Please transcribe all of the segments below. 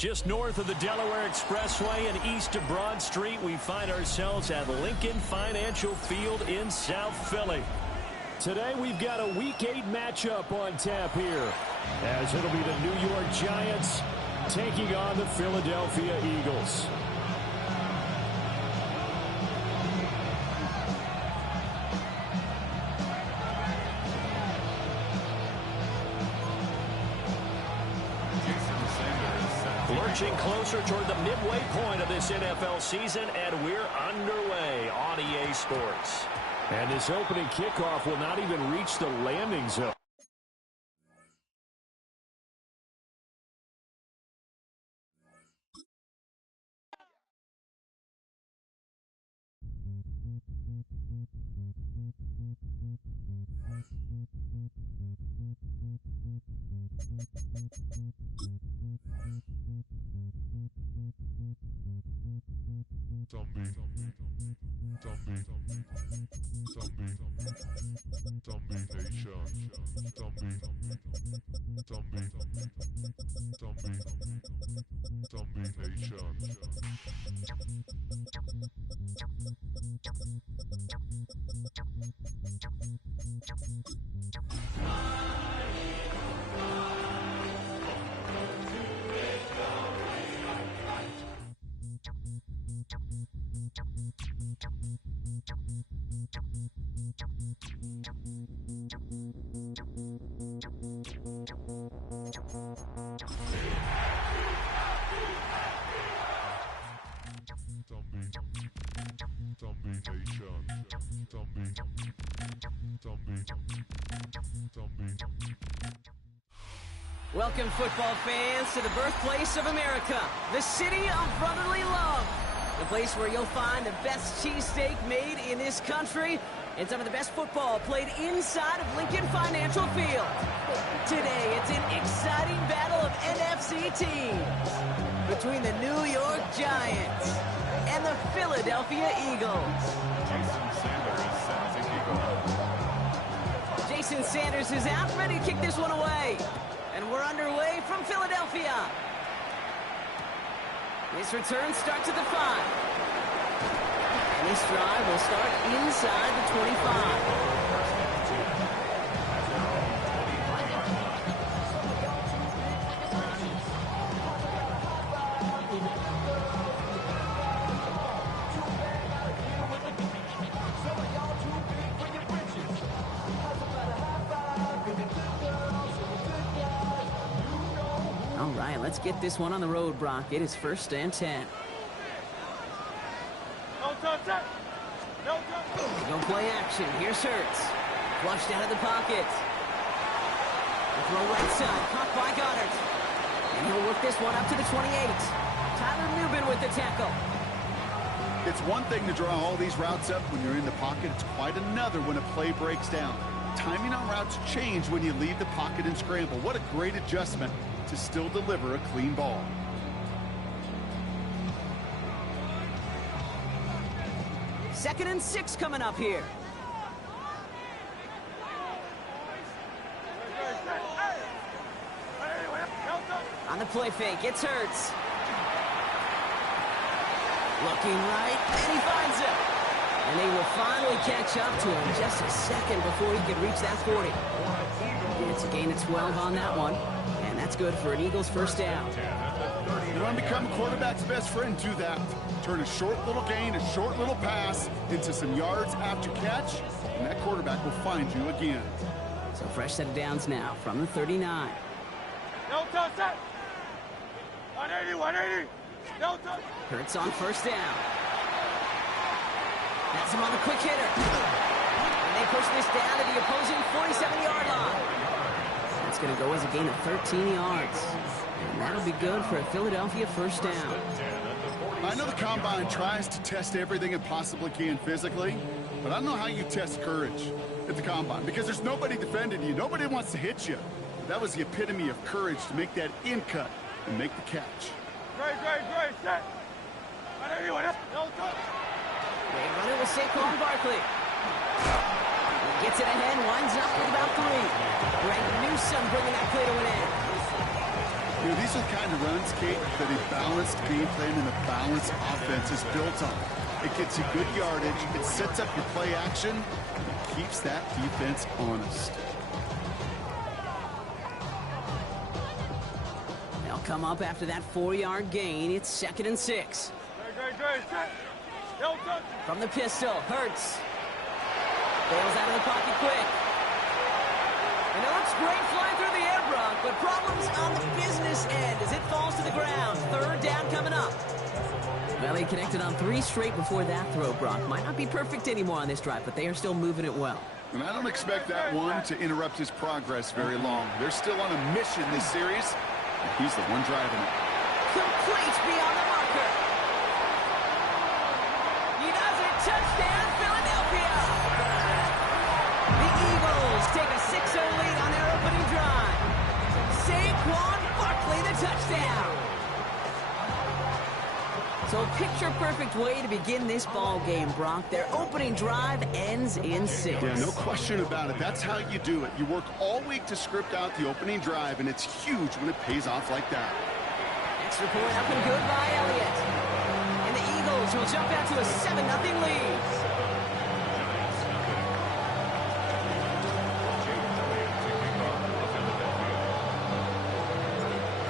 Just north of the Delaware Expressway and east of Broad Street, we find ourselves at Lincoln Financial Field in South Philly. Today we've got a Week 8 matchup on tap here, as it'll be the New York Giants taking on the Philadelphia Eagles. Lurching closer toward the midway point of this NFL season, and we're underway on EA Sports. And this opening kickoff will not even reach the landing zone. Welcome, football fans, to the birthplace of America, the city of brotherly love, the place where you'll find the best cheesesteak made in this country and some of the best football played inside of Lincoln Financial Field. Today, it's an exciting battle of NFC teams between the New York Giants and the Philadelphia Eagles. Jason Sanders is out, ready to kick this one away. And we're underway from Philadelphia. This return starts at the 5. And this drive will start inside the 25. Let's get this one on the road, Brock. It is 1st and 10. Go play action. Here's Hurts. Flushed out of the pocket. The throw right side. Caught by Goddard. And he'll work this one up to the 28. Tyler Newbin with the tackle. It's one thing to draw all these routes up when you're in the pocket. It's quite another when a play breaks down. Timing on routes change when you leave the pocket and scramble. What a great adjustment to still deliver a clean ball. Second and 6 coming up here. On the play fake, it's Hurts. Looking right, and he finds it. And they will finally catch up to him just a second before he can reach that 40. It's a gain of 12 on that one. And that's good for an Eagles first down. You want to become a quarterback's best friend, do that. Turn a short little gain, a short little pass into some yards after catch, and that quarterback will find you again. So fresh set of downs now from the 39. No touch that. 180, 180. No touch. Hurts on first down. That's him on the quick hitter. And they push this down to the opposing 47-yard line. That's going to go as a gain of 13 yards. And that'll be good for a Philadelphia first down. I know the Combine tries to test everything it possibly can physically, but I don't know how you test courage at the Combine, because there's nobody defending you. Nobody wants to hit you. That was the epitome of courage, to make that in cut and make the catch. Great, set. 180, no touch. They run it with Saquon Barkley. He gets it ahead, winds up with about 3. Greg Newsome bringing that play to an end. You You know, these are the kind of runs, Kate, that a balanced game plan and a balanced offense is built on. It gets you good yardage, it sets up your play action, and it keeps that defense honest. They'll come up after that 4-yard gain. It's 2nd and 6. Great, set. Don't touch. From the pistol, Hurts. Bails out of the pocket quick. And it looks great flying through the air, Brock, but problems on the business end as it falls to the ground. 3rd down coming up. Well, he connected on 3 straight before that throw, Brock. Might not be perfect anymore on this drive, but they are still moving it well. And I don't expect that one to interrupt his progress very long. They're still on a mission this series, and he's the one driving it. Complete beyond the marker. He does it. Touchdown, Philadelphia. The Eagles take a 6-0 lead on their opening drive. Saquon Barkley, the touchdown. So picture-perfect way to begin this ball game, Brock. Their opening drive ends in 6. Yeah, no question about it. That's how you do it. You work all week to script out the opening drive, and it's huge when it pays off like that. Extra point up and good by Elliott. And the Eagles will jump out to a 7-0 lead.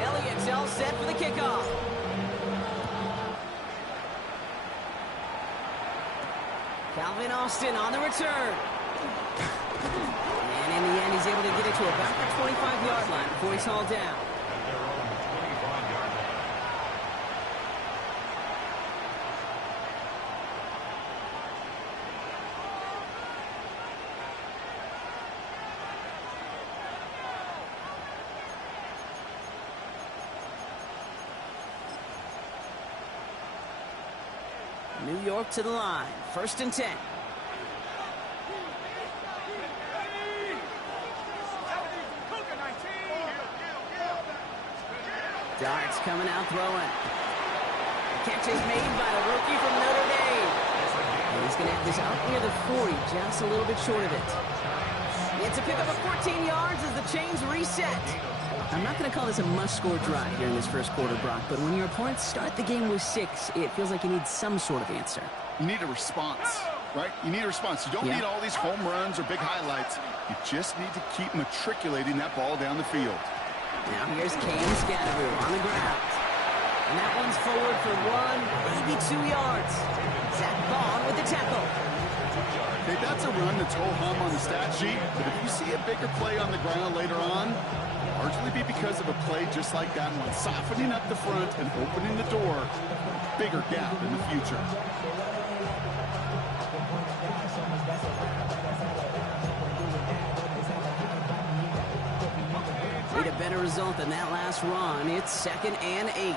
Elliott's all set for the kickoff. Calvin Austin on the return. And in the end, he's able to get it to about the 25-yard line before he's hauled down. New York to the line. 1st and 10. Darts coming out throwing. Catch is made by the rookie from Notre Dame. And he's going to have this out near the 40, just a little bit short of it. It's a pickup of 14 yards as the chains reset. I'm not going to call this a must-score drive here in this first quarter, Brock, but when your opponents start the game with 6, it feels like you need some sort of answer. You need a response, right? You need a response. You don't need all these home runs or big highlights. You just need to keep matriculating that ball down the field. Now here's Cam Scatteroo on the ground. And that one's forward for 1, maybe 2 yards. Zach Bond with the tackle. Okay, that's a run that's ho-hum on the stat sheet, but if you see a bigger play on the ground later on, largely be because of a play just like that one, softening up the front and opening the door, bigger gap in the future. Need a better result than that last run. It's 2nd and 8.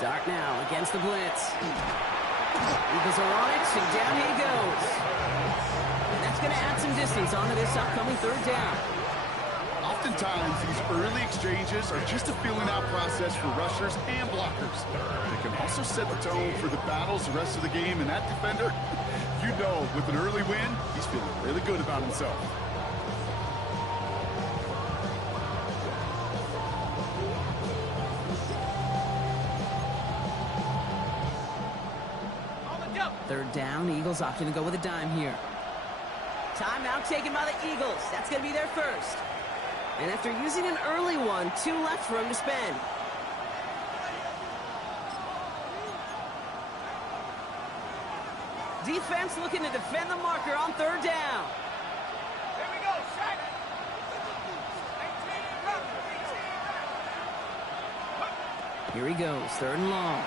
Dart now against the blitz. Eagles are on it, and down he goes. And that's going to add some distance onto this upcoming 3rd down. Oftentimes, these early exchanges are just a feeling-out process for rushers and blockers. They can also set the tone for the battles the rest of the game, and that defender, you know, with an early win, he's feeling really good about himself. Third down, Eagles opting to go with a dime here. Timeout taken by the Eagles. That's going to be their first. And after using an early one, 2 left for him to spend. Defense looking to defend the marker on 3rd down. Here we go, set. Here he goes, 3rd and long.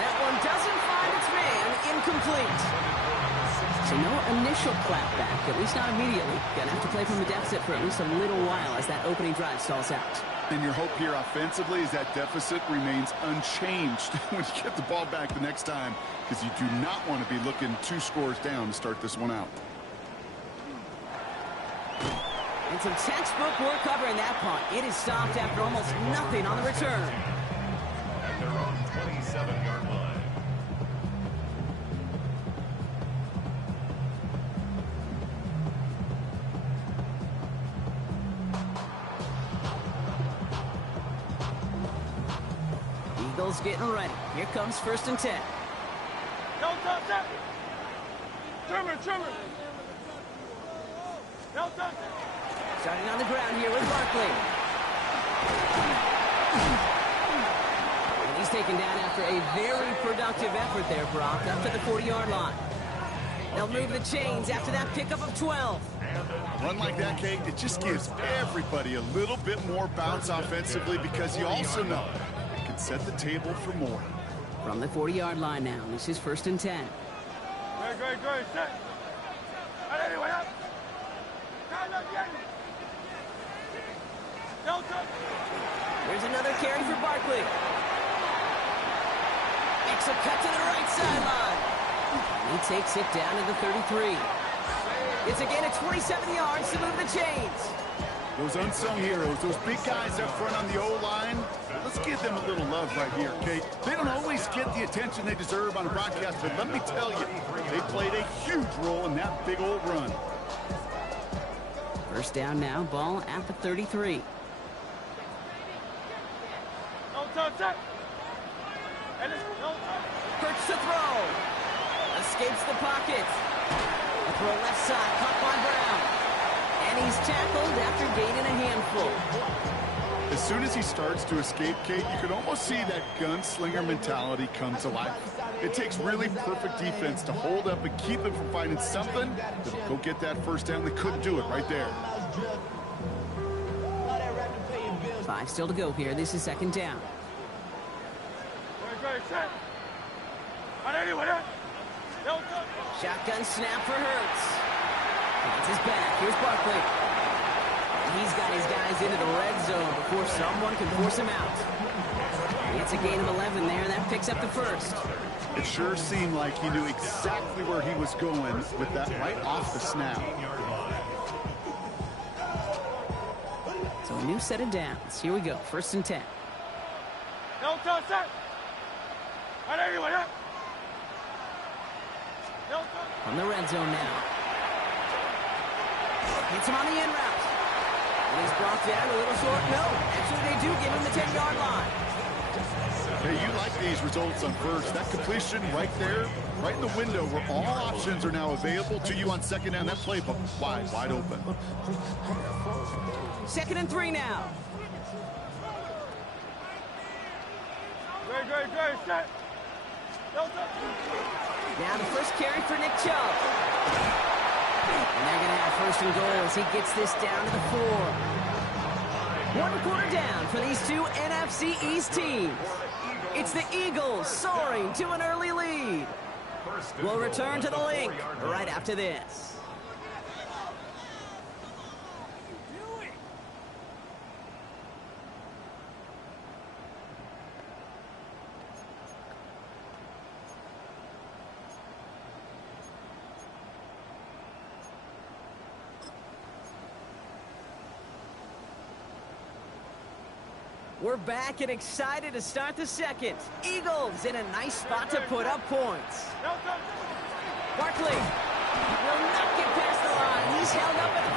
That one doesn't find its man, incomplete. So no initial clapback, at least not immediately. Gonna have to play from the deficit for at least a little while as that opening drive stalls out. And your hope here offensively is that deficit remains unchanged when you get the ball back the next time, because you do not want to be looking 2 scores down to start this one out. And some textbook work covering that punt. It is stopped after almost nothing on the return. At their own 27-yard line. Eagles getting ready. Here comes 1st and 10. No touch that. Trimmer. No touch. Starting on the ground here with Barkley. And he's taken down after a very productive effort there, Brock, up to the 40-yard line. They'll move the chains after that pickup of 12. A run like that, Kate, it just gives everybody a little bit more bounce offensively because you also know it can set the table for more. From the 40-yard line now, this is 1st and 10. Great. Set. Anyway, up. No touch. There's another carry for Barkley. Makes a cut to the right sideline. He takes it down to the 33. It's a gain of 27 yards to move the chains. Those unsung heroes, those big guys up front on the O-line, let's give them a little love right here, Kate. They don't always get the attention they deserve on a broadcast, but let me tell you, they played a huge role in that big old run. 1st down now, ball at the 33. No touch that. No touch. Perch to throw. Escapes the pocket. A throw left side, caught by Brown. And he's tackled after gaining a handful. As soon as he starts to escape, Kate, you can almost see that gunslinger mentality come to life. It takes really perfect defense to hold up and keep him from finding something that'll go get that 1st down. They couldn't do it right there. 5 still to go here. This is 2nd down. Great. Set. Anyway, up. No touch. Shotgun snap for Hurts. That's his back. Here's Barkley. He's got his guys into the red zone before someone can force him out. It's a gain of 11 there. That picks up the 1st. It sure seemed like he knew exactly where he was going with that right off the snap. So a new set of downs. Here we go. 1st and 10. No touch that. Anyway, up. No touch. From the red zone now. Hits him on the in route. And he's brought down a little short. No, actually they do give him the 10-yard line. Hey, you like these results on 1st. That completion right there, right in the window where all options are now available to you on 2nd down. That playbook wide open. 2nd and 3 now. Great. Set. No touch. Now the 1st carry for Nick Chubb. And they're going to have 1st and goal as he gets this down to the 4. 1 quarter down for these two NFC East teams. It's the Eagles soaring to an early lead. We'll return to the link right after this. We're back and excited to start the 2nd. Eagles in a nice spot to put up points. No touch. Barkley will not get past the line. He's held up at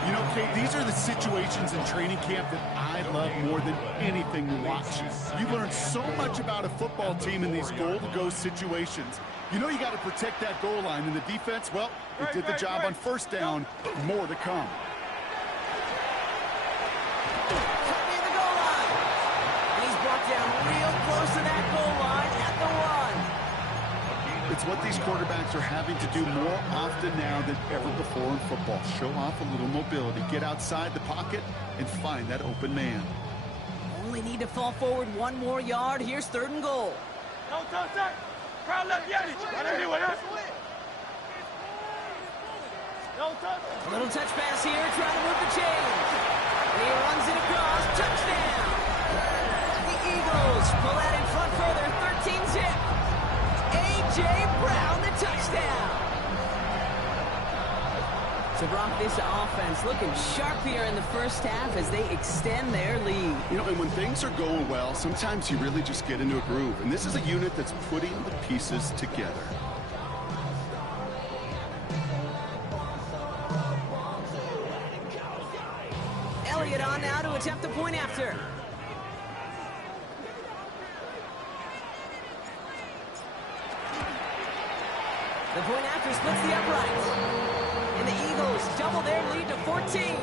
4. You know, Kate, these are the situations in training camp that I love more than anything to watch. You learn so much about a football team in these goal-to-go situations. You know you got to protect that goal line, and the defense, well, it did the job on 1st down. More to come. Down real close to that goal line at the 1. It's what these quarterbacks are having to do more often now than ever before in football. Show off a little mobility, get outside the pocket, and find that open man. Only need to fall forward 1 more yard. Here's 3rd and goal. No touch that. Crowd left yet. Anyway, up. No touch. A little touch pass here, trying to move the chains. And he runs it across. Touchdown. Eagles pull out in front further, 13-zip. A.J. Brown, the touchdown. So, Brock, this offense looking sharp here in the 1st half as they extend their lead. You know, and when things are going well, sometimes you really just get into a groove. And this is a unit that's putting the pieces together. Elliott on now to attempt the point after. The point after splits the uprights. And the Eagles double their lead to 14.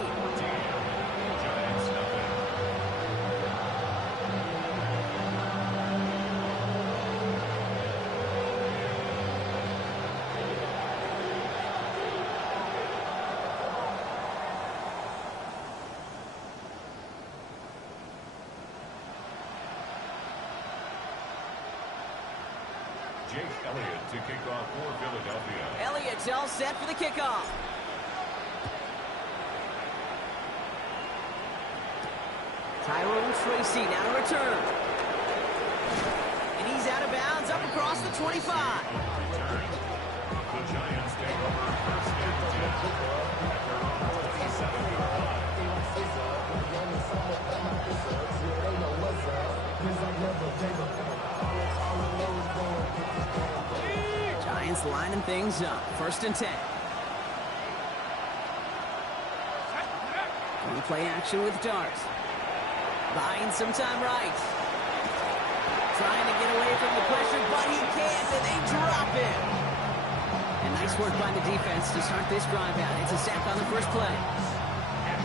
Elliott to kick off for Philadelphia. Elliott's all set for the kickoff. Tyrone Tracy now to return. And he's out of bounds up across the 25. The Giants take over first and 10 at their own 27-yard line. Giants lining things up. First and 10. Going to play action with Darts. Buying some time right. Trying to get away from the pressure, but he can't, and they drop him. And nice work by the defense to start this drive out. It's a sack on the first play.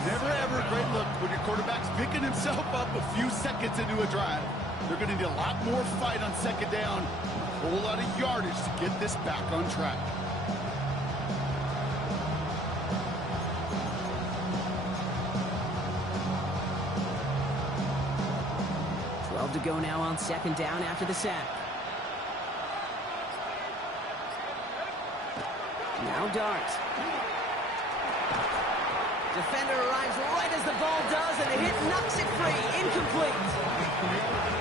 Never ever a great look when your quarterback's picking himself up a few seconds into a drive. They're going to need a lot more fight on second down. A whole lot of yardage to get this back on track. To go now on second down after the sack. Now Dart. Defender arrives right as the ball does, and the hit knocks it free. Incomplete.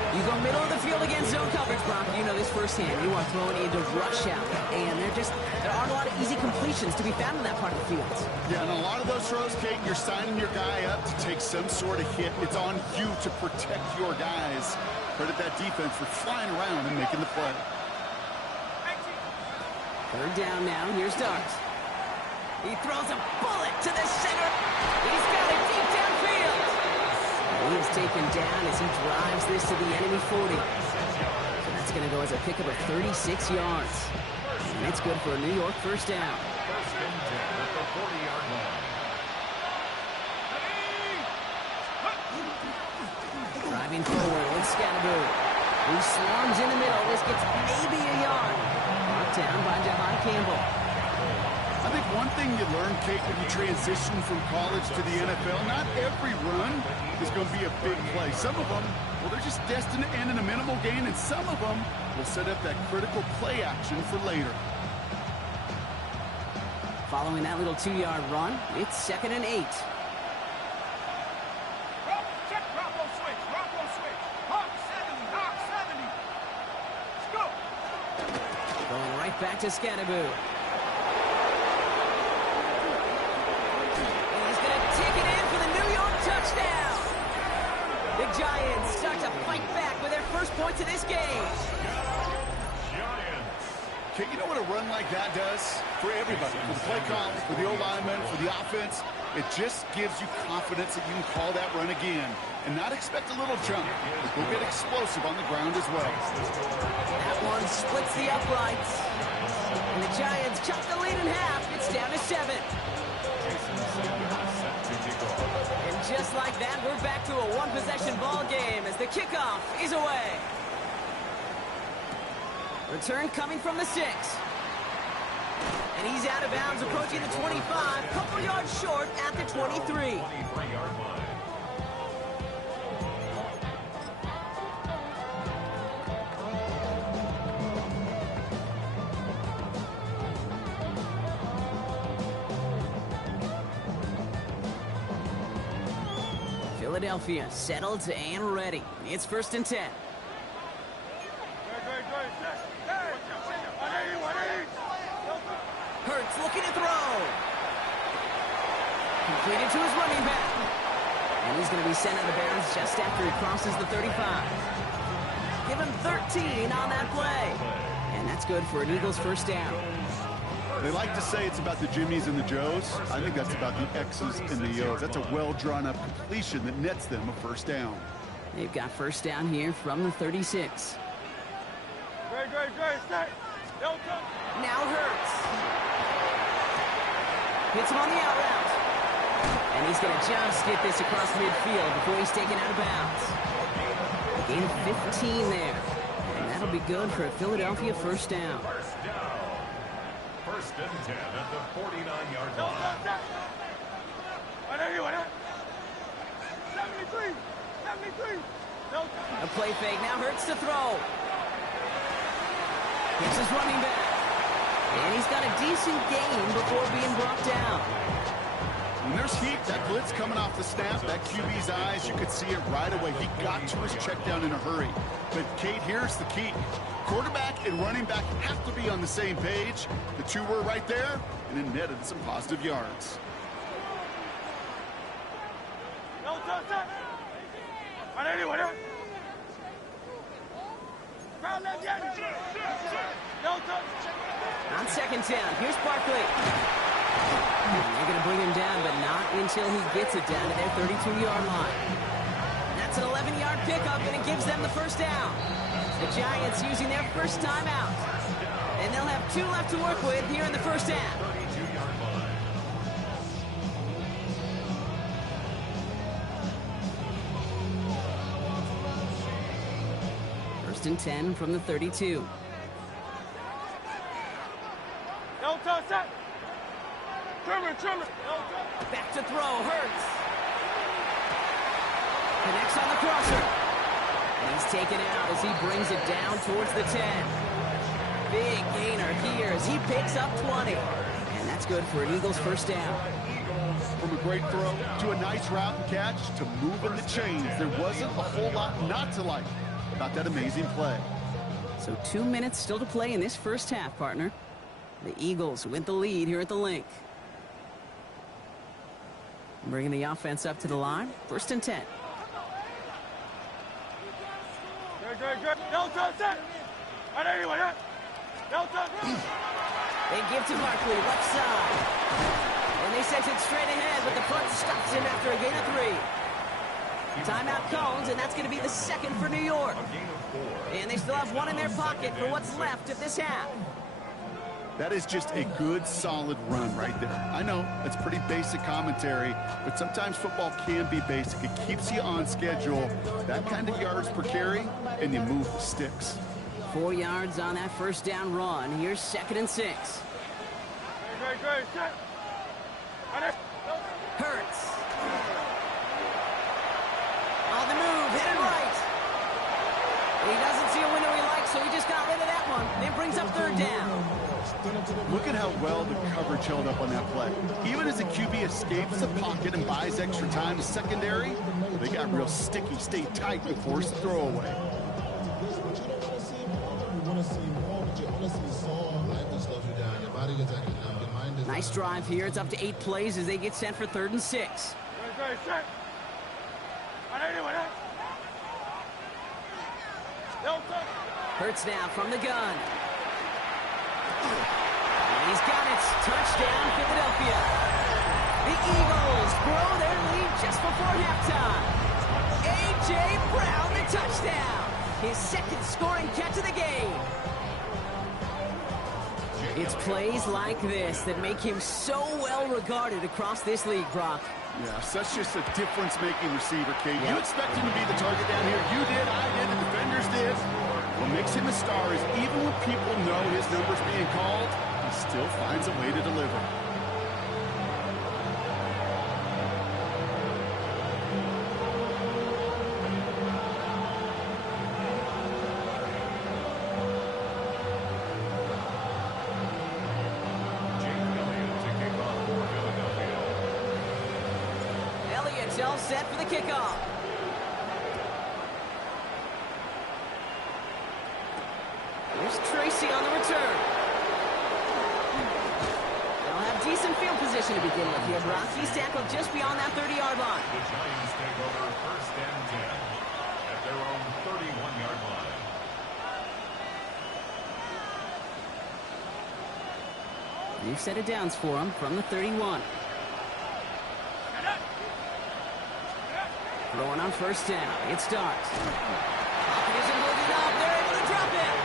You go middle of the field against zone coverage, Brock. You know this firsthand. You are throwing into rush out, and there aren't a lot of easy completions to be found in that part of the field. Yeah, and a lot of those throws, Kate, you're signing your guy up to take some sort of hit. It's on you to protect your guys. Credit that defense for flying around and making the play. Third down now. Here's Dart. He throws a bullet to the center. He's got it deep downfield. He is taken down as he drives this to the enemy 40. So that's going to go as a pickup of 36 yards. And it's good for a New York first down. First and 10 at the 40-yard line. Driving forward with Scatterboot, who swarms in the middle. This gets maybe a yard. Knocked down by Javon Campbell. I think one thing you learn, Kate, when you transition from college to the NFL, not every run is going to be a big play. Some of them, well, they're just destined to end in a minimal gain, and some of them will set up that critical play action for later. Following that little 2-yard run, it's 2nd and 8. Going right back to Scatterboot. The Giants start to fight back with their first points of this game. Giants. Okay, you know what a run like that does? For everybody, for the play call, for the O-lineman, for the offense, it just gives you confidence that you can call that run again and not expect a little jump. We'll get explosive on the ground as well. That one splits the uprights. And the Giants chop the lead in half. It's down to 7. And just like that, we're back to a one-possession ball game as the kickoff is away. Return coming from the 6. And he's out of bounds, approaching the 25, couple yards short at the 23. 23-yard line. Philadelphia settled and ready. It's 1st and 10. Hurts looking to throw. Completed to his running back. And he's going to be sent out of bounds just after he crosses the 35. Give him 13 on that play. And that's good for an Eagles first down. They like to say it's about the Jimmies and the Joes. I think that's about the X's and the O's. That's a well-drawn-up completion that nets them a first down. They've got first down here from the 36. Now Hurts. Hits him on the out route. And he's going to just get this across midfield before he's taken out of bounds. Gain of 15 there. And that'll be good for a Philadelphia first down. First and 10 at the 49-yard line. 73. A play fake. Now Hurts to throw. Here's his running back. And he's got a decent gain before being brought down. When there's heat, that blitz coming off the snap, that QB's eyes, you could see it right away. He got to his check down in a hurry. But, Kate, here's the key. Quarterback and running back have to be on the same page. The two were right there, and it netted some positive yards. On second down, here's Barkley. They're going to bring him down, but not until he gets it down to their 32-yard line. That's an 11-yard pickup, and it gives them the first down. The Giants using their first timeout. And they'll have 2 left to work with here in the first half. 32-yard line. First and 10 from the 32. Back to throw, Hurts. Connects on the crosser. And he's taken out as he brings it down towards the 10. Big gainer here as he picks up 20. And that's good for an Eagles first down. From a great throw to a nice route and catch to moving the chains, there wasn't a whole lot not to like about that amazing play. So 2 minutes still to play in this first half, partner. The Eagles with the lead here at the Link. Bringing the offense up to the line. First and 10. They give to Barkley, left side. And they sent it straight ahead, but the punt stops him after a gain of 3. Timeout calls, and that's going to be the second for New York. And they still have 1 in their pocket for what's left of this half. That is just a good, solid run right there. I know, it's pretty basic commentary, but sometimes football can be basic. It keeps you on schedule. That kind of yards per carry, and you move the sticks. 4 yards on that first down run. Here's second and 6. Hurts. On the move, hit it right. He doesn't see a window he likes, so he just got rid of that one. Then brings up third down. Look at how well the coverage held up on that play. Even as the QB escapes the pocket and buys extra time, the secondary, they got real sticky, stayed tight, and forced the throwaway. Nice drive here. It's up to 8 plays as they get set for third and 6. Hurts now from the gun. And he's got it. Touchdown, Philadelphia. The Eagles grow their lead just before halftime. A.J. Brown, the touchdown. His second scoring catch of the game. It's plays like this that make him so well regarded across this league, Brock. Yeah, such just a difference-making receiver, Kate. You expect him to be the target down here. You did, I did, the defenders did. What makes him a star is even when people know his number's being called, he still finds a way to deliver. All set for the kickoff. Here's Tracy on the return. They'll have decent field position to begin with here, Brock. He's tackled just beyond that 30-yard line. The Giants take over first and 10 at their own 31-yard line. New set of downs for him from the 31. Throwing on first down. It starts. Pocket isn't holding up. They're able to drop it.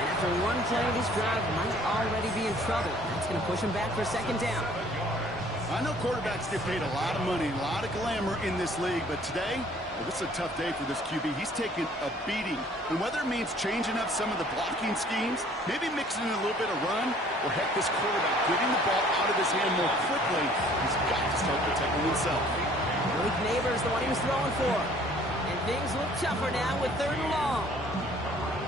And After one play, this drive might already be in trouble. That's going to push him back for second down. I know quarterbacks get paid a lot of money, a lot of glamour in this league, but today, well, this is a tough day for this QB. He's taking a beating. And whether it means changing up some of the blocking schemes, maybe mixing in a little bit of run, or heck, this quarterback getting the ball out of his hand more quickly, he's got to start protecting himself. Malik Neighbors, the one he was throwing for. And things look tougher now with 3rd and long.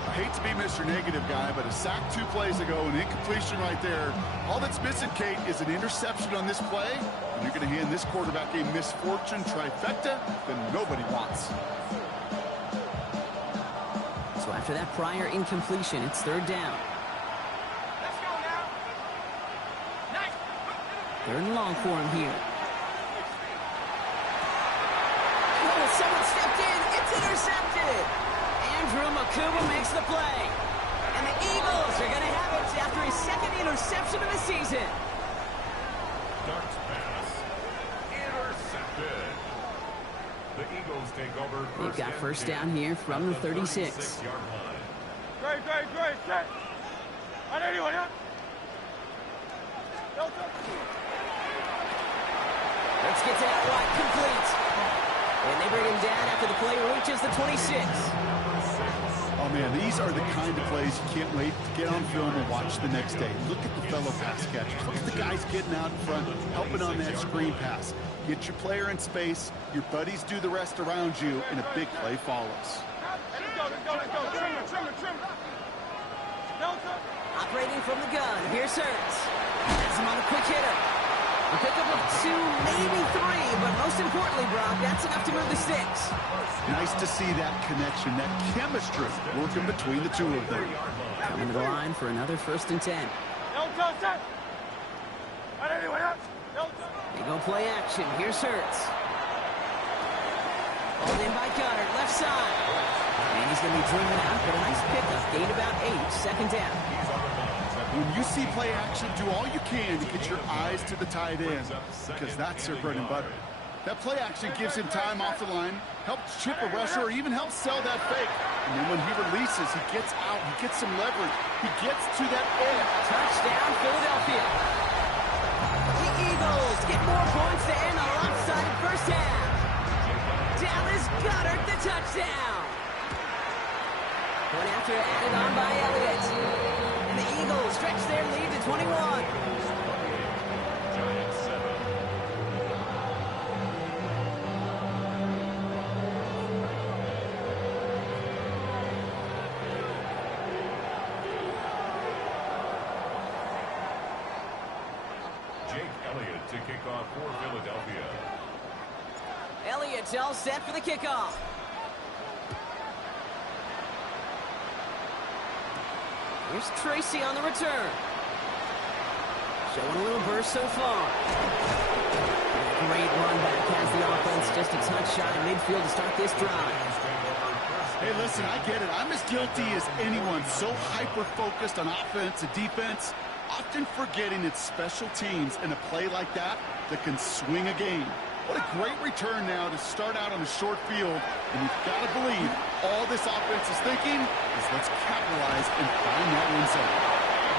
I hate to be Mr. Negative guy, but a sack 2 plays ago, an incompletion right there. All that's missing, Kate, is an interception on this play. And you're going to hand this quarterback a misfortune trifecta that nobody wants. So after that prior incompletion, it's 3rd down. Let's go now. Nice. 3rd and long for him here. Oh, someone stepped in. It's intercepted. Andrew Makuba makes the play. And the Eagles are going to have it after his 2nd interception of the season. Darts pass. Intercepted. The Eagles take over. They've got first down here from the 36. 36-yard line. Great, set. On anyone, yeah? Let's get to that wide complete. And they bring him down after the play reaches the 26. Oh, man, these are the kind of plays you can't wait to get on film and watch the next day. Look at the fellow pass catchers. Look at the guys getting out in front, helping on that screen pass. Get your player in space, your buddies do the rest around you, and a big play follows. Let's go. Trim it. Delta. Operating from the gun, here's Hurts. Has him on a quick hitter. A pickup of 2, maybe 3, but most importantly, Brock, that's enough to move the sticks. Nice to see that connection, that chemistry working between the two of them. Coming to the line for another 1st and 10. Delta, set. On anyone, yeah? Delta. They go play action. Here's Hurts. Balled in by Goddard, left side. And he's going to be driven out, but a nice pickup. Gain about 8, 2nd down. When you see play action, do all you can to get your eyes to the tight end, because that's their bread and butter. That play action gives him time off the line, helps chip a rusher, or even helps sell that fake. And then when he releases, he gets out, he gets some leverage, he gets to that edge. Touchdown, Philadelphia. The Eagles get more points to end the lopsided first half. Dallas Goddard, the touchdown. One after added on by Elliott. And the Eagles stretch their lead to 21. Giants 7. Jake Elliott to kick off for Philadelphia. Elliott's all set for the kickoff. Here's Tracy on the return. Showing a little burst so far. Great run back has the offense just a touch shy of midfield to start this drive. Hey, listen, I get it. I'm as guilty as anyone. So hyper-focused on offense and defense, often forgetting it's special teams in a play like that can swing a game. What a great return now to start out on a short field. And you've got to believe all this offense is thinking is let's capitalize and find that end zone.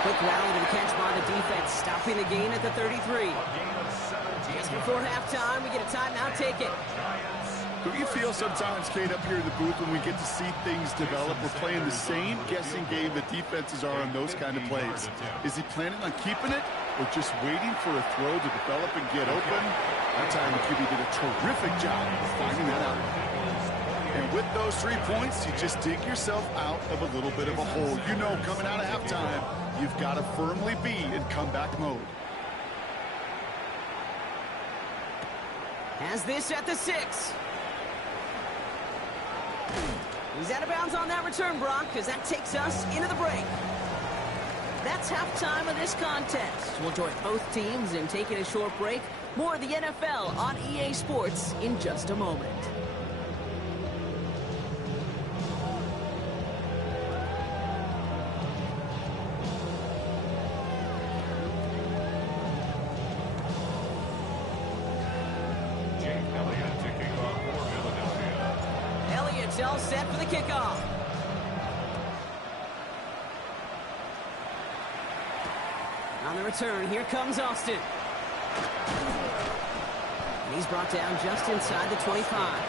Quick rally to the catch by the defense, stopping the gain at the 33. Just before halftime, we get a timeout, take it. Don't you feel sometimes, Kate, up here in the booth when we get to see things develop? We're playing the same guessing game that defenses are on those kind of plays. Is he planning on keeping it or just waiting for a throw to develop and get open? That time, the QB did a terrific job of finding that out. And with those 3 points, you just dig yourself out of a little bit of a hole. You know, coming out of halftime, you've got to firmly be in comeback mode. Has this at the 6. He's out of bounds on that return, Brock, because that takes us into the break. That's halftime of this contest. We'll join both teams in taking a short break. More of the NFL on EA Sports in just a moment. Jake Elliott to kick off for Philadelphia. Elliott's all set for the kickoff. the return. Here comes Austin. And he's brought down just inside the 25.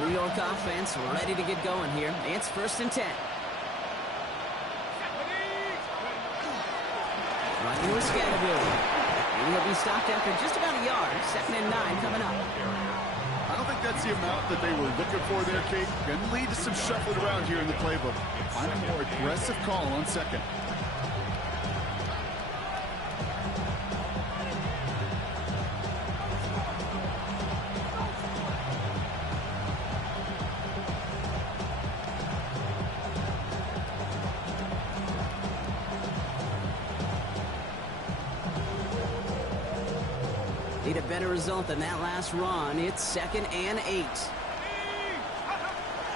New York offense ready to get going here. It's 1st and 10. Running with Scatterbill. Maybe he'll be stopped after just about a yard. 2nd and 9 coming up. I don't think that's the amount that they were looking for there, Kate. Going to lead to some shuffling around here in the playbook. Find a more aggressive call on 2nd. Need a better result than that last run. It's 2nd and 8.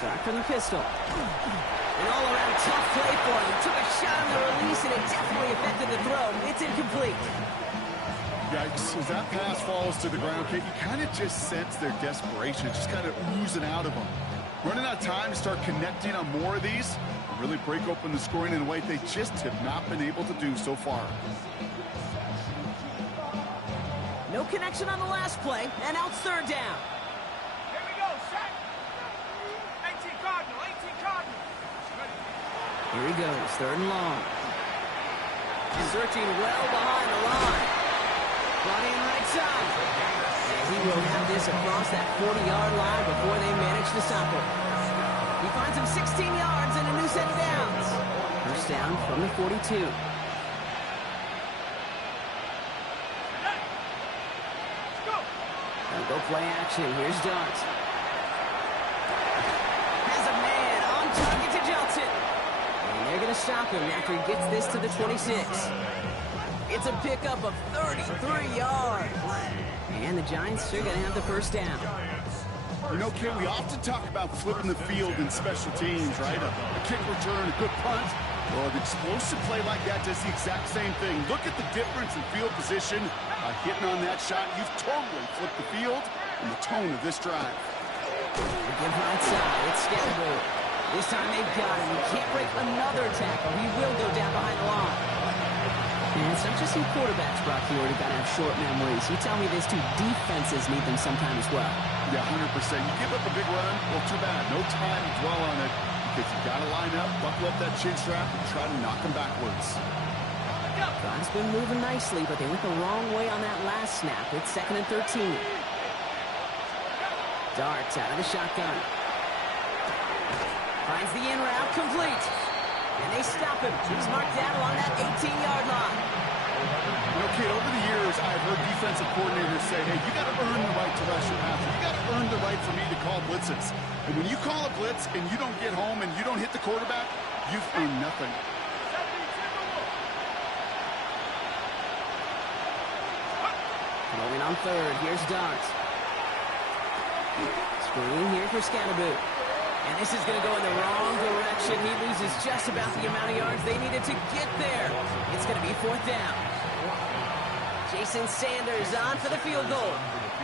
Dark from the pistol. An all-around tough play for him. Took a shot on the release, and it definitely affected the throw. It's incomplete. Yikes. As that pass falls to the ground, Kate, you kind of just sense their desperation, just kind of oozing out of them. Running out of time to start connecting on more of these, and really break open the scoring in a way they just have not been able to do so far. No connection on the last play, and now it's 3rd down. Here we go, set. 18 Cardinal, 18 Cardinal. Here he goes, 3rd and long. Searching well behind the line. Brought in right side. And he will have this across that 40-yard line before they manage to stop him. He finds him 16 yards and a new set of downs. 1st down from the 42. Go play action. Here's Dart. Has a man on target to Johnson. And they're going to stop him after he gets this to the 26. It's a pickup of 33 yards. And the Giants are going to have the 1st down. You know, Kim, we often talk about flipping the field in special teams, right? A kick return, a good punt. Well, an explosive play like that does the exact same thing. Look at the difference in field position. Hitting on that shot, you've totally flipped the field and the tone of this drive. Again, right side, it's Scatterbill. This time they've got him. He can't break another tackle. He will go down behind the line. And it's not just some quarterbacks, Brock, you already got to have short memories. You tell me this too, defenses need them sometimes as well. Yeah, 100%. You give up a big run, well, too bad. No time to dwell on it because you got to line up, buckle up that chin strap, and try to knock them backwards. Drive's been moving nicely, but they went the wrong way on that last snap. It's 2nd and 13. Dart out of the shotgun. Finds the in route, complete. And they stop him. He's marked down along that 18-yard line. You know, kid, over the years, I've heard defensive coordinators say, hey, you got to earn the right to rush your passer. You got to earn the right for me to call blitzes. And when you call a blitz and you don't get home and you don't hit the quarterback, you've earned nothing. Going on 3rd, here's Dart. Screen here for Scatterbill. And this is going to go in the wrong direction. He loses just about the amount of yards they needed to get there. It's going to be 4th down. Jason Sanders on for the field goal.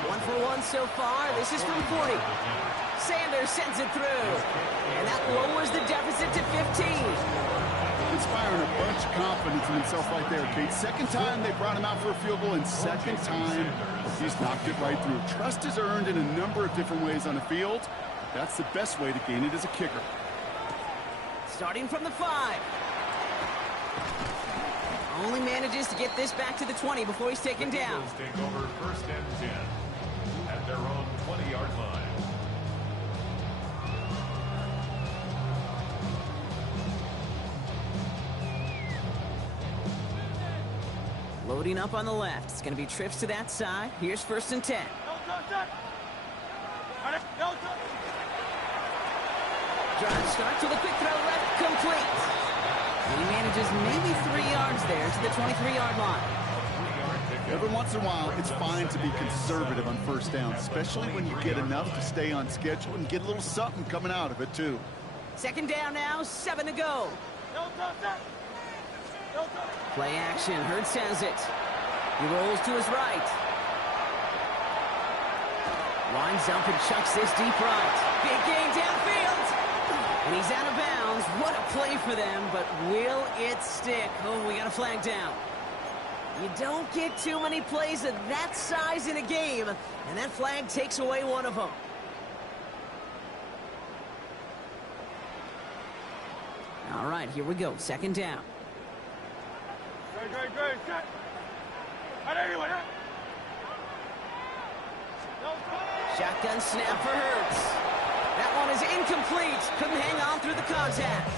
1 for 1 so far. This is from 40. Sanders sends it through. And that lowers the deficit to 15. Inspiring a bunch of confidence in himself right there, Kate. 2nd time they brought him out for a field goal, and 2nd time he's knocked it right through. Trust is earned in a number of different ways on the field. That's the best way to gain it as a kicker. Starting from the 5. Only manages to get this back to the 20 before he's taken down. Take over 1st and 10 at their own 20-yard line. Loading up on the left. It's going to be trips to that side. Here's 1st and 10. Drive starts with a quick throw left, complete. And he manages maybe 3 yards there to the 23-yard line. Every once in a while, it's fine to be conservative on 1st down, especially when you get enough to stay on schedule and get a little something coming out of it, too. Second down now, 7 to go. Play action, Hurts has it. He rolls to his right. Lines up and chucks this deep right. Big gain downfield. And he's out of bounds. What a play for them, but will it stick? Oh, we got a flag down. You don't get too many plays of that size in a game, and that flag takes away one of them. All right, here we go. Second down. Shotgun snap for Hurts. That one is incomplete. Couldn't hang on through the contact.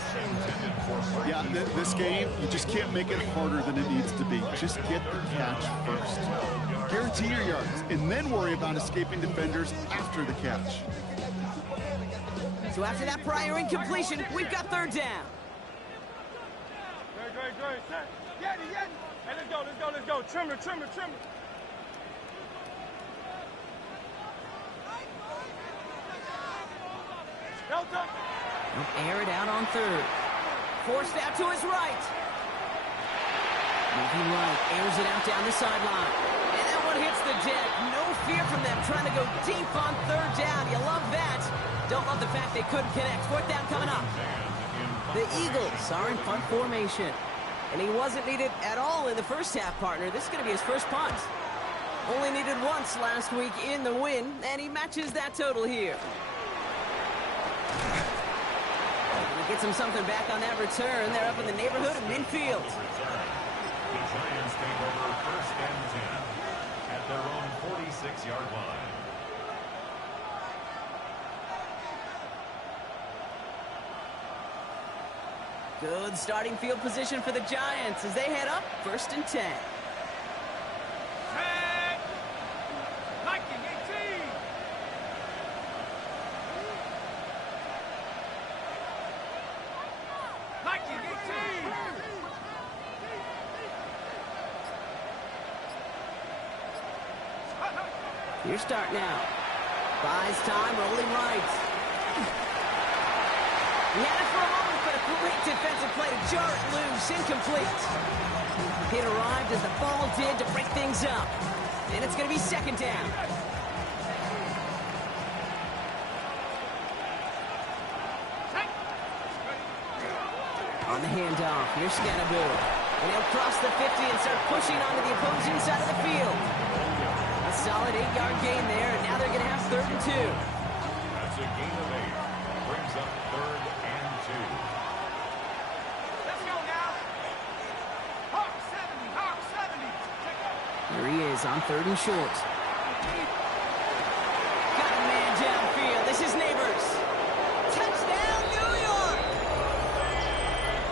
Yeah, this game, you just can't make it harder than it needs to be. Just get the catch first. Guarantee your yards, and then worry about escaping defenders after the catch. So after that prior incompletion, we've got third down. Hey, let's go. Trimmer. He'll air it out on third. Forced out to his right. Moving right, airs it out down the sideline. And that one hits the deck. No fear from them trying to go deep on third down. You love that. Don't love the fact they couldn't connect. Fourth down coming up. The Eagles are in punt formation. And he wasn't needed at all in the first half, partner. This is going to be his first punt. Only needed once last week in the win, and he matches that total here. And he gets him something back on that return. They're up in the neighborhood of midfield. The Giants take over first and 10 at their own 46-yard line. Good starting field position for the Giants as they head up first and 10. Your start now. Buys time, rolling right. He had it for a moment, but a great defensive play to jar it loose, incomplete. It arrived as the ball did to break things up. And it's going to be second down. On the handoff, here's Scannaboo. And he'll cross the 50 and start pushing onto the opposing side of the field. A solid 8-yard gain there, and now they're going to have third and 2. That's a gain of 8. Brings up third and 2. Let's go now. Hawk 70. Here he is on third and short. Got a man downfield. This is Neighbors. Touchdown, New York!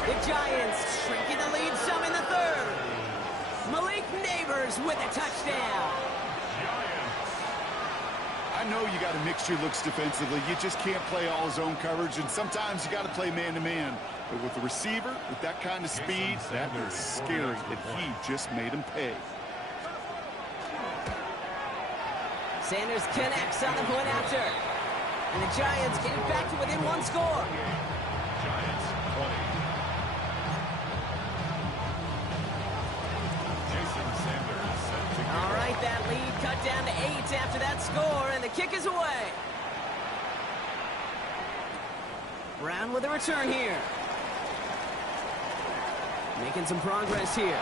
The Giants shrinking the lead some in the third. Malik Neighbors with a touchdown. I know you got to mix your looks defensively. You just can't play all zone coverage, and sometimes you got to play man-to-man. But with the receiver, with that kind of speed, that is scary, and he just made him pay. Sanders connects on the point after. And the Giants get it back to within one score. Giants 20. All right, that lead cut down to 8 after that score, and the kick is away. Brown with a return here. Making some progress here.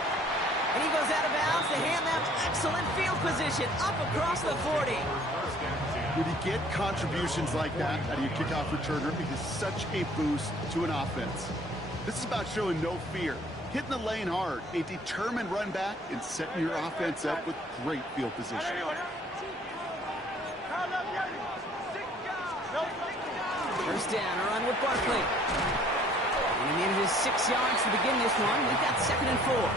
And he goes out of bounds to hand them excellent field position up across the 40. When you get contributions like that out of your kickoff returner, it is such a boost to an offense. This is about showing no fear. Hitting the lane hard, a determined run back, and setting your offense up with great field position. First down, a run with Barkley. And he needed his 6 yards to begin this one. We've got second and 4.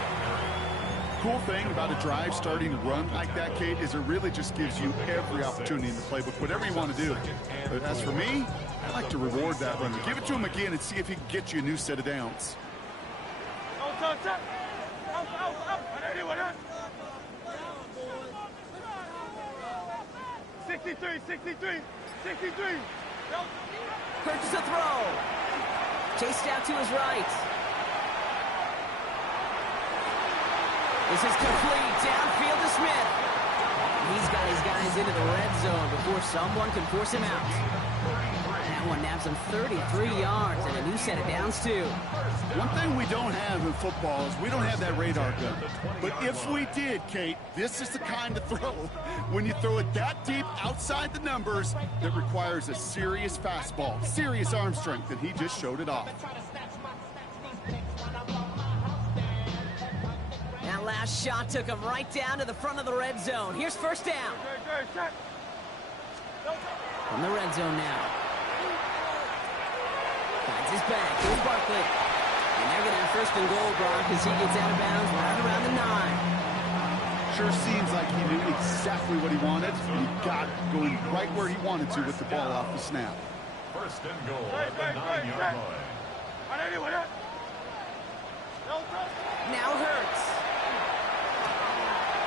Cool thing about a drive starting to run like that, Kate, is it really just gives you every opportunity in the playbook, whatever you want to do. But as for me, I like to reward that runner. Give it to him again and see if he can get you a new set of downs. 63. Hurts to throw. Chased out to his right. This is complete. Downfield to Smith. He's got his guys into the red zone before someone can force him out. That one naps him 33 yards and a new set of downs, too. One thing we don't have in football is we don't have that radar gun. But if we did, Kate, this is the kind of throw, when you throw it that deep outside the numbers, that requires a serious fastball, serious arm strength, and he just showed it off. That last shot took him right down to the front of the red zone. Here's first down. From the red zone now. Finds his back. Here's Barkley. And they're going to have first and goal, Brock, as he gets out of bounds right around the 9. Sure seems like he knew exactly what he wanted, and he got it, going right where he wanted to with the ball off the snap. First and goal at the 9-yard line. Now Hurts.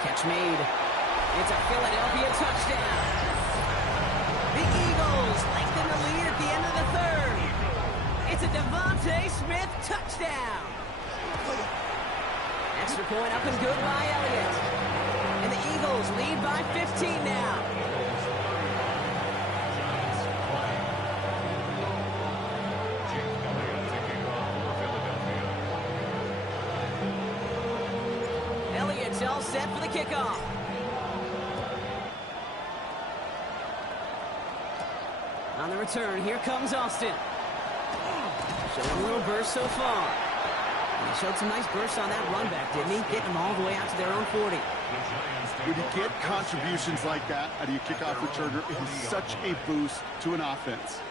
Catch made. It's a Philadelphia touchdown. The Eagles lengthen the lead at the end of the third. It's a Devontae Smith touchdown. Extra point up and good by Elliott. And the Eagles lead by 15 now. Elliott's all set for the kickoff. On the return, here comes Austin. Showing a little burst so far. And he showed some nice bursts on that run back, didn't he? Getting them all the way out to their own 40. When you get contributions like that out of your kickoff returner, it is such a boost to an offense.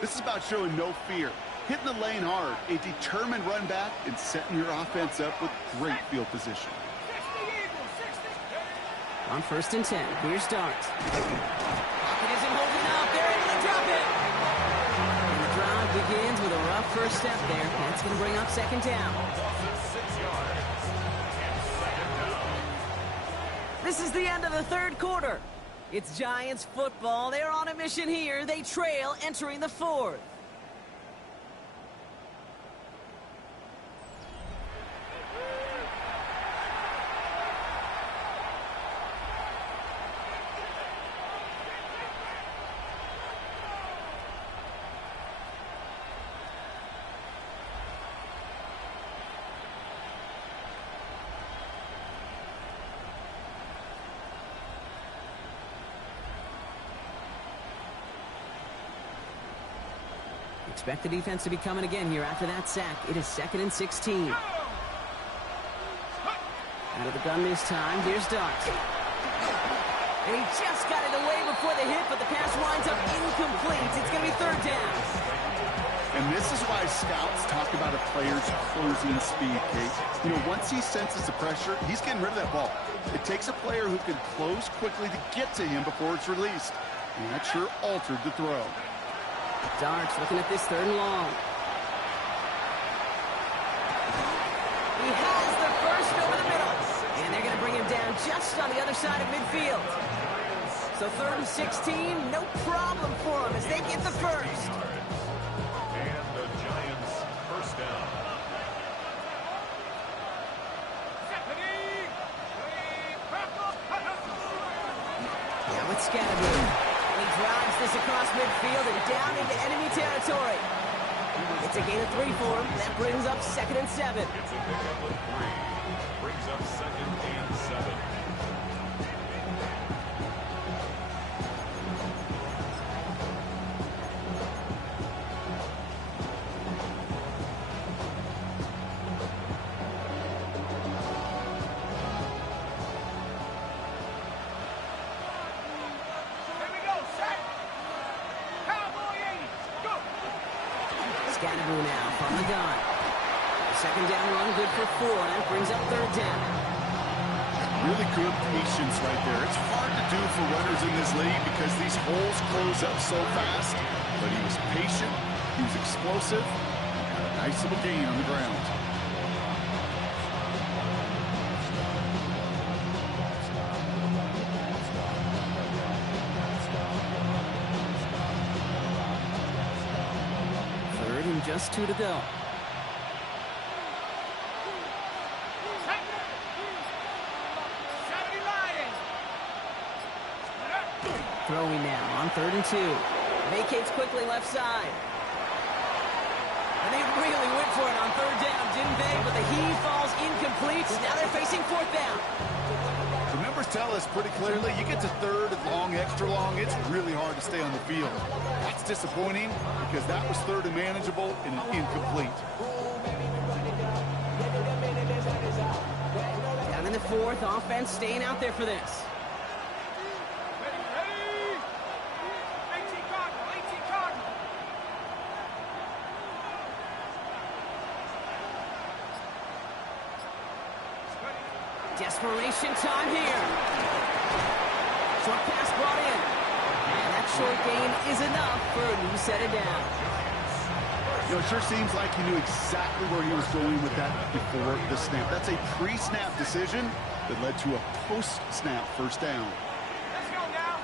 This is about showing no fear, hitting the lane hard, a determined run back, and setting your offense up with great field position. On first and 10, here's Dart. Pocket isn't holding up. They're able to drop it. And the drive begins with a rough first step there. That's going to bring up second down. This is the end of the third quarter. It's Giants football. They're on a mission here. They trail entering the fourth. Expect the defense to be coming again here after that sack. It is 2nd and 16. Out of the gun this time. Here's Dart. And he just got it away before the hit, but the pass winds up incomplete. It's going to be third down. And this is why scouts talk about a player's closing speed, Kate. You know, once he senses the pressure, he's getting rid of that ball. It takes a player who can close quickly to get to him before it's released. And that sure altered the throw. Dart's looking at this third and long. He has the first over the middle. And they're going to bring him down just on the other side of midfield. So 3rd and 16, no problem for him as they get the first. And the Giants first down. Now it's Scattergood. He drives this across midfield and down into enemy territory. It's a gain of 3 for him. That brings up 2nd and 7. It's a pickup of 3. Brings up 2nd and 7. Scattergood now from the gun. Second down run, good for 4. That brings up third down. Really good patience right there. It's hard to do for runners in this league because these holes close up so fast. But he was patient, he was explosive, and got a nice little gain on the ground. just 2 to go. Throwing now on 3rd and 2. Vacates quickly left side. And they really went for it on 3rd down, didn't they? But the heave falls incomplete. Now they're facing 4th down. The numbers tell us pretty clearly, you get to 3rd and long, extra long, it's really hard to stay on the field. That's disappointing because that was 3rd and manageable and an incomplete. Down in the 4th, offense staying out there for this. Desperation time here. Short pass brought in. And that short gain is enough for a new set of downs. You know, it sure seems like he knew exactly where he was going with that before the snap. That's a pre-snap decision that led to a post-snap first down. Let's go now.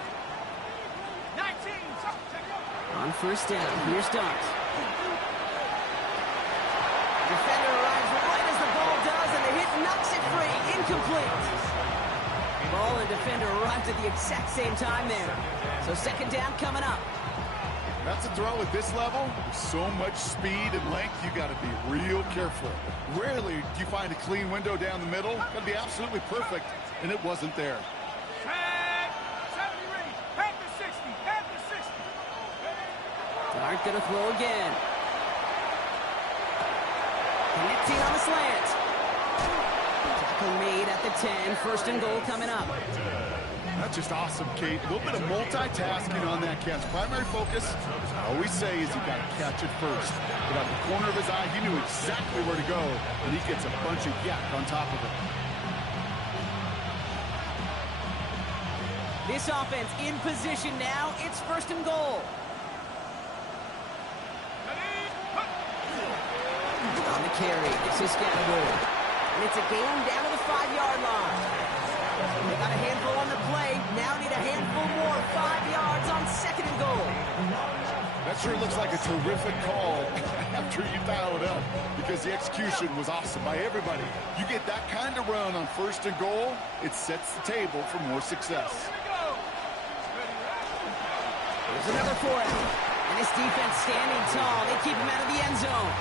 19. On 1st down, here's Dart. Defender arrives right as the ball does, and the hit knocks it free. Incomplete. Ball and defender arrived at the exact same time there. So 2nd down coming up. That's a throw at this level. With so much speed and length, you got to be real careful. Rarely do you find a clean window down the middle. Got to be absolutely perfect, and it wasn't there. 70 read. Panther 60. Panther 60. Dart gonna throw again. Connecting on the slant. Tackle made at the 10. 1st and goal coming up. That's just awesome, Kate. A little bit of multitasking on that catch. Primary focus, I always say, is you got to catch it first. But out of the corner of his eye, he knew exactly where to go, and he gets a bunch of yak on top of it. This offense in position now. It's 1st and goal. On the carry, this is Scatterwood. And it's a gain down to the 5-yard line. They got a handful on the play. Now need a handful more. 5 yards on 2nd and goal. That sure looks like a terrific call after you dial it up because the execution was awesome by everybody. You get that kind of run on 1st and goal, it sets the table for more success. There's another 4 out. And this defense standing tall. They keep him out of the end zone.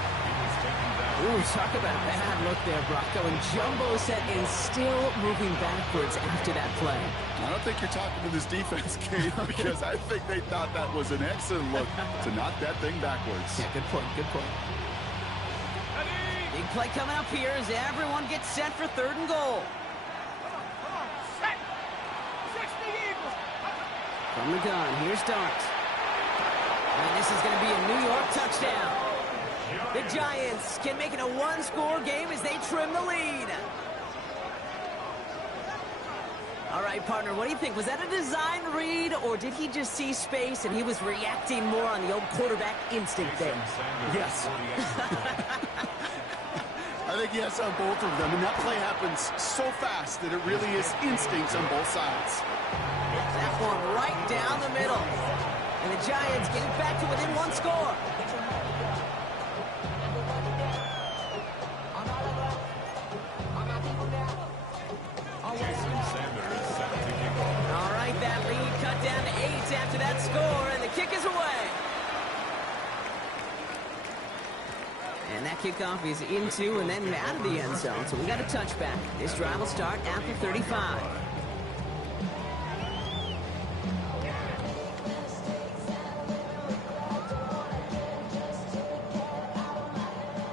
Ooh, talk about a bad look there, Brocco. And jumbo set and still moving backwards after that play. I don't think you're talking to this defense, Kate, because I think they thought that was an excellent look to knock that thing backwards. Yeah, good point, good point. Big play coming up here as everyone gets set for 3rd and goal. Set. 60 Eagles. From the gun, here's Dart. And this is going to be a New York touchdown. The Giants can make it a 1-score game as they trim the lead. All right, partner, what do you think? Was that a design read, or did he just see space and he was reacting more on the old quarterback instinct there? Yes. I think yes on both of them, and that play happens so fast that it really is instincts on both sides. That one right down the middle. And the Giants get it back to within 1 score. All right, that lead cut down to 8 after that score, and the kick is away. And that kickoff is into and then out of the end zone, so we got a touchback. This drive will start at the 35.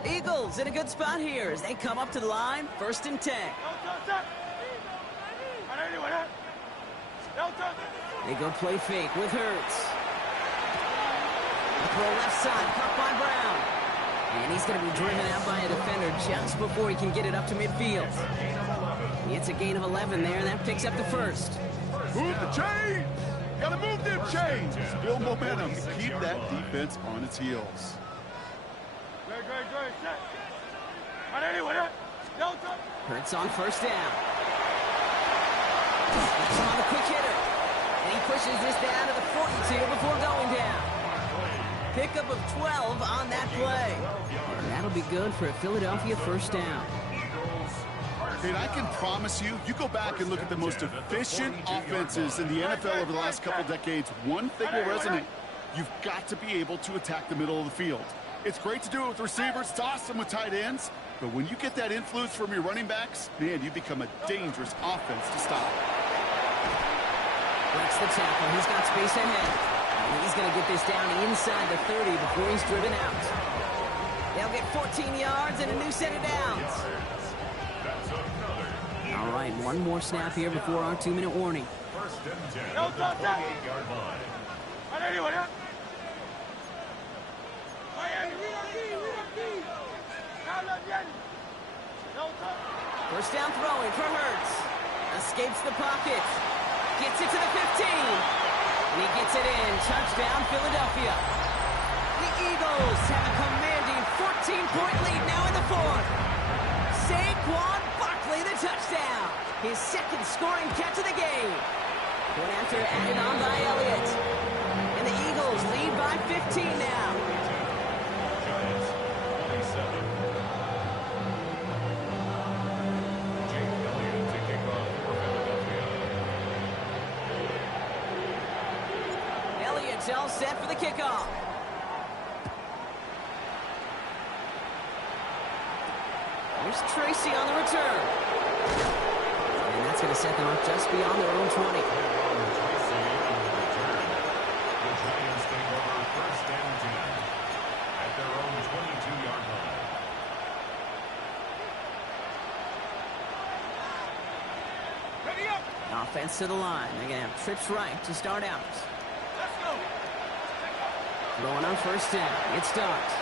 Eagles in a good spot here as they come up to the line, 1st and 10. They go play fake with Hurts. The throw left side, caught by Brown. And he's going to be driven out by a defender just before he can get it up to midfield. It's a gain of 11 there, and that picks up the 1st. Move the chains! Gotta move them chains! Build momentum. Keep that defense on its heels. Hurts on 1st down. He's on the quick hitter. And he pushes this down to the 42 before going down. Pickup of 12 on that play. And that'll be good for a Philadelphia first down. And I can promise you, you go back and look at the most efficient offenses in the NFL over the last couple decades, one thing will resonate. You've got to be able to attack the middle of the field. It's great to do it with receivers. It's awesome with tight ends. But when you get that influence from your running backs, man, you become a dangerous offense to stop. Breaks the tackle. He's got space ahead. And he's going to get this down inside the 30 before he's driven out. They'll get 14 yards and a new set of downs. All right, one more snap here before our 2-minute warning. First and 10 at the 48-yard line. First down throwing for Hurts. Escapes the pocket. Gets it to the 15. And he gets it in. Touchdown, Philadelphia. The Eagles have a commanding 14-point lead now in the fourth. Saquon Barkley, the touchdown. His second scoring catch of the game. One after added on by Elliott. And the Eagles lead by 15 now. Giants, 27. Jake Elliott to kick off for Philadelphia. Elliott's all set for the kickoff. Here's Tracy on the return. And that's going to set them up just beyond their own 20. Tracy on the return. The Giants take over first and 10 at their own 22-yard line. Ready up. Offense to the line. They're going to have trips right to start out. Let's go. Throwing on first down. It starts.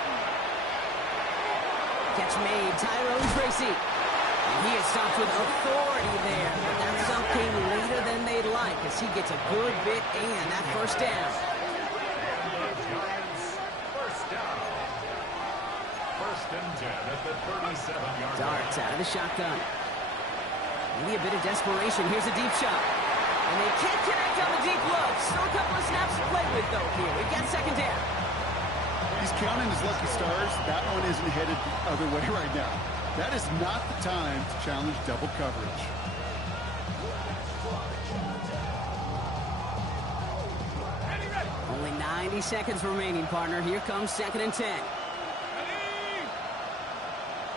Catch made. Tyrone Tracy. And he is stopped with authority there. But that stop came later than they'd like as he gets a good bit and that first down. Giants, first down. First and 10 at the 37-yard line. Darts out of the shotgun. Maybe a bit of desperation. Here's a deep shot. And they can't connect on the deep look. Still a couple of snaps to play with, though, here. We've got second down. He's counting his lucky stars. That one isn't headed the other way right now. That is not the time to challenge double coverage. Only 90 seconds remaining, partner. Here comes second and 10. Ready.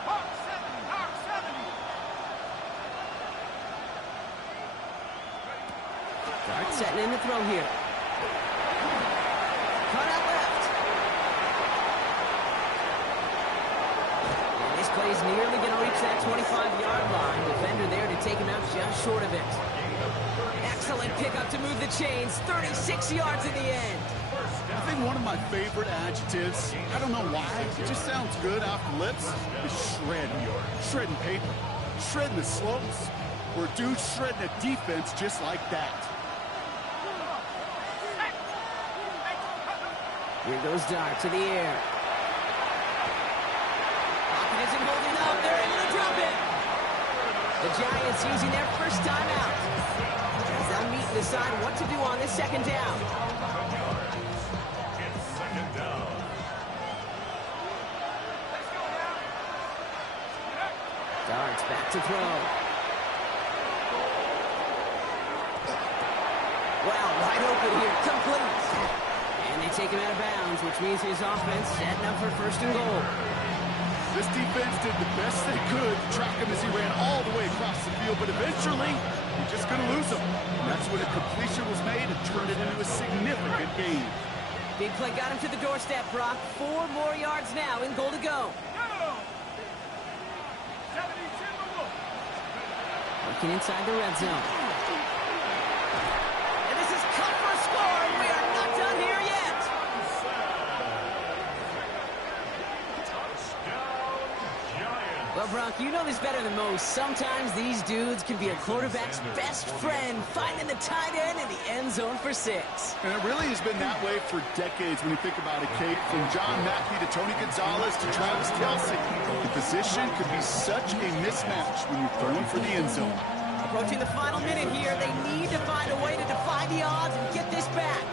Mark 7. Dart setting in the throw here. Cut out left. And this play's nearly going to reach that 25-yard line. Defender there to take him out just short of it. Excellent pickup to move the chains. 36 yards in the end. I think one of my favorite adjectives, I don't know why, it just sounds good off the lips, is shredding. Shredding paper. Shredding the slopes. Or dude shredding a defense just like that. Here goes Dart to the air. Pocket isn't holding up. They're able to drop it. The Giants using their first time out. As they'll meet and decide what to do on this second down. It's second down. Dart's back to throw. Wow, wide open here. Complete. And they take him out of bounds, which means his offense setting up for first and goal. This defense did the best they could to track him as he ran all the way across the field, but eventually, you're just going to lose him. That's when a completion was made and turned it into a significant gain. Big play got him to the doorstep, Brock. 4 more yards now in goal to go. Working inside the red zone. And this is cut for a score, and we are not done here yet. Well, Brock, you know this better than most. Sometimes these dudes can be a quarterback's best friend, finding the tight end in the end zone for 6. And it really has been that way for decades when you think about it, Kate. From John Mackey to Tony Gonzalez to Travis Kelce, the position could be such a mismatch when you're throwing for the end zone. Approaching the final minute here, they need to find a way to defy the odds and get this back.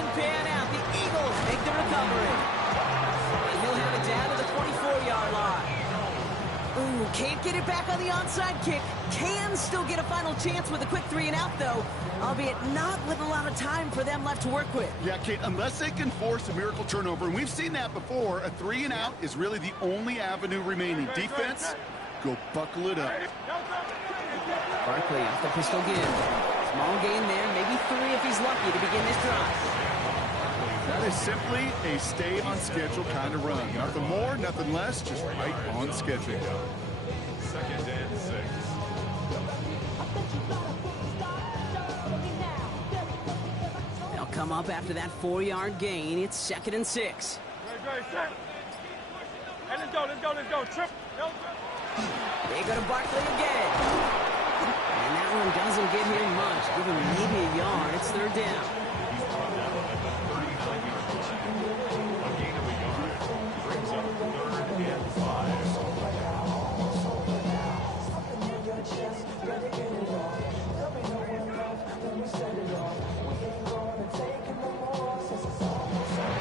doesn't pan out. The Eagles make the recovery. And he'll have it down to the 44-yard line. Ooh, can't get it back on the onside kick. Can still get a final chance with a quick 3-and-out, though, albeit not with a lot of time for them left to work with. Yeah, Kate, unless they can force a miracle turnover, and we've seen that before, a 3-and-out is really the only avenue remaining. Defense, go buckle it up. Barkley off the pistol again. Small gain there, maybe 3 if he's lucky to begin this drive. That is simply a stay-on-schedule kind of run. Nothing more, nothing less, just right on schedule. 2nd and 6. They'll come up after that 4-yard gain. It's 2nd and 6. Hey, let's go. Trip. They go to Barkley again. And that one doesn't get him much. Give him maybe a yard. It's 3rd down.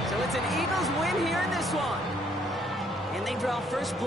So it's an Eagles win here in this one. And they draw first blood.